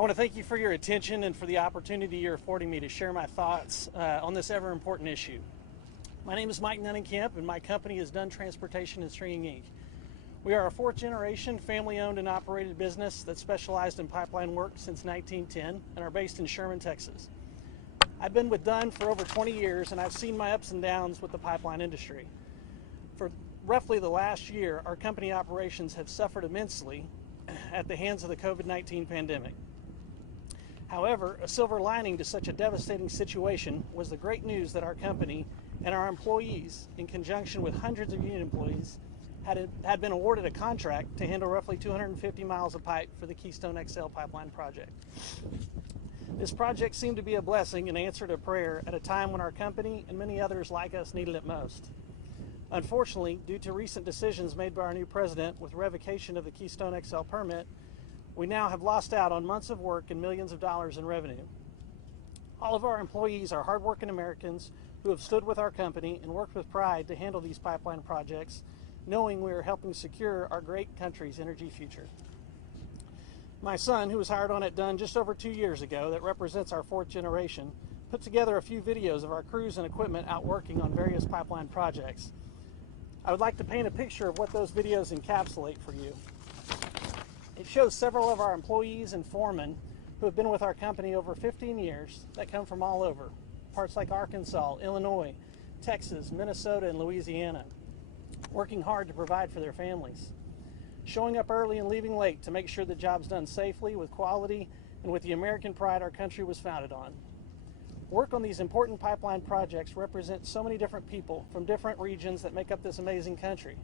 I want to thank you for your attention and for the opportunity you're affording me to share my thoughts on this ever important issue. My name is Mike Nunnenkamp, and my company is Dunn Transportation and Stringing Inc. We are a fourth generation family-owned and operated business that specialized in pipeline work since 1910 and are based in Sherman, Texas. I've been with Dunn for over 20 years, and I've seen my ups and downs with the pipeline industry. For roughly the last year, our company operations have suffered immensely at the hands of the COVID-19 pandemic. However, a silver lining to such a devastating situation was the great news that our company and our employees, in conjunction with hundreds of union employees, had been awarded a contract to handle roughly 250 miles of pipe for the Keystone XL Pipeline Project. This project seemed to be a blessing and answer to prayer at a time when our company and many others like us needed it most. Unfortunately, due to recent decisions made by our new president with revocation of the Keystone XL permit, we now have lost out on months of work and millions of dollars in revenue. All of our employees are hardworking Americans who have stood with our company and worked with pride to handle these pipeline projects, knowing we are helping secure our great country's energy future. My son, who was hired on at Dunn just over 2 years ago, that represents our fourth generation, put together a few videos of our crews and equipment out working on various pipeline projects. I would like to paint a picture of what those videos encapsulate for you. It shows several of our employees and foremen who have been with our company over 15 years that come from all over, parts like Arkansas, Illinois, Texas, Minnesota, and Louisiana, working hard to provide for their families, showing up early and leaving late to make sure the job's done safely, with quality, and with the American pride our country was founded on. Work on these important pipeline projects represents so many different people from different regions that make up this amazing country.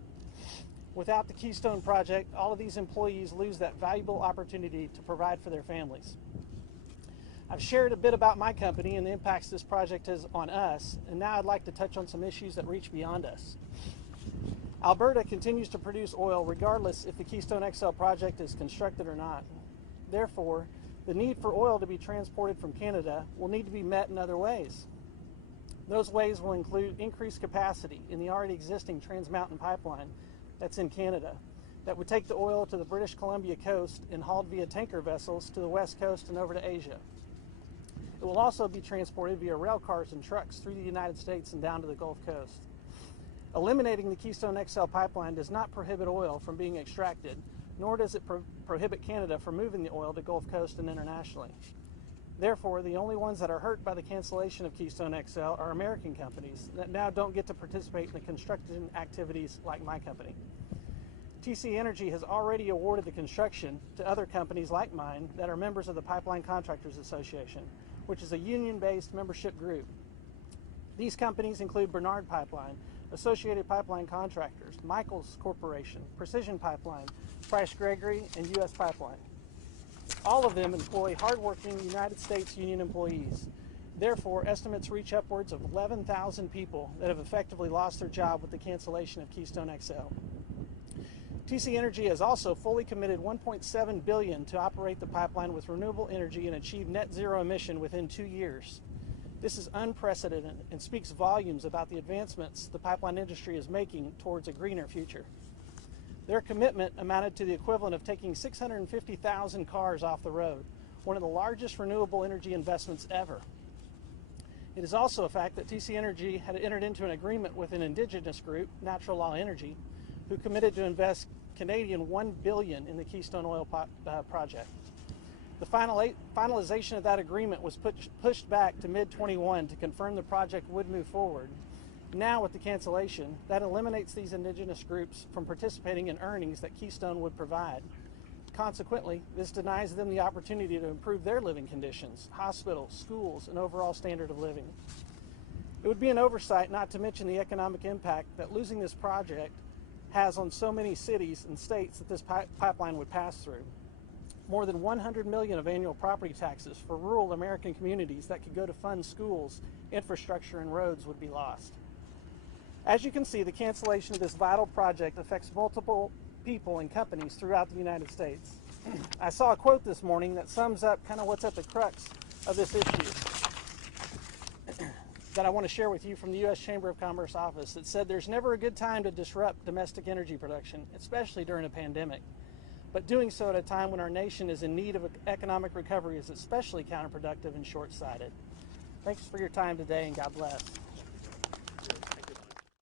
Without the Keystone Project, all of these employees lose that valuable opportunity to provide for their families. I've shared a bit about my company and the impacts this project has on us, and now I'd like to touch on some issues that reach beyond us. Alberta continues to produce oil regardless if the Keystone XL project is constructed or not. Therefore, the need for oil to be transported from Canada will need to be met in other ways. Those ways will include increased capacity in the already existing Trans Mountain pipeline that's in Canada that would take the oil to the British Columbia coast and hauled via tanker vessels to the west coast and over to Asia. It will also be transported via rail cars and trucks through the United States and down to the Gulf Coast. Eliminating the Keystone XL pipeline does not prohibit oil from being extracted, nor does it prohibit Canada from moving the oil to Gulf Coast and internationally. Therefore, the only ones that are hurt by the cancellation of Keystone XL are American companies that now don't get to participate in the construction activities like my company. TC Energy has already awarded the construction to other companies like mine that are members of the Pipeline Contractors Association, which is a union-based membership group. These companies include Bernard Pipeline, Associated Pipeline Contractors, Michaels Corporation, Precision Pipeline, Price Gregory, and U.S. Pipeline. All of them employ hardworking United States union employees. Therefore, estimates reach upwards of 11,000 people that have effectively lost their job with the cancellation of Keystone XL. TC Energy has also fully committed $1.7 billion to operate the pipeline with renewable energy and achieve net zero emission within 2 years. This is unprecedented and speaks volumes about the advancements the pipeline industry is making towards a greener future. Their commitment amounted to the equivalent of taking 650,000 cars off the road, one of the largest renewable energy investments ever. It is also a fact that TC Energy had entered into an agreement with an indigenous group, Natural Law Energy, who committed to invest Canadian $1 billion in the Keystone Oil project. The finalization of that agreement was pushed back to mid-21 to confirm the project would move forward. Now, with the cancellation, that eliminates these indigenous groups from participating in earnings that Keystone would provide. Consequently, this denies them the opportunity to improve their living conditions, hospitals, schools, and overall standard of living. It would be an oversight not to mention the economic impact that losing this project has on so many cities and states that this pipeline would pass through. More than $100 million of annual property taxes for rural American communities that could go to fund schools, infrastructure, and roads would be lost. As you can see, the cancellation of this vital project affects multiple people and companies throughout the United States. I saw a quote this morning that sums up kind of what's at the crux of this issue that I want to share with you from the U.S. Chamber of Commerce office. It said, "There's never a good time to disrupt domestic energy production, especially during a pandemic. but doing so at a time when our nation is in need of economic recovery is especially counterproductive and short-sighted. Thanks for your time today, and God bless.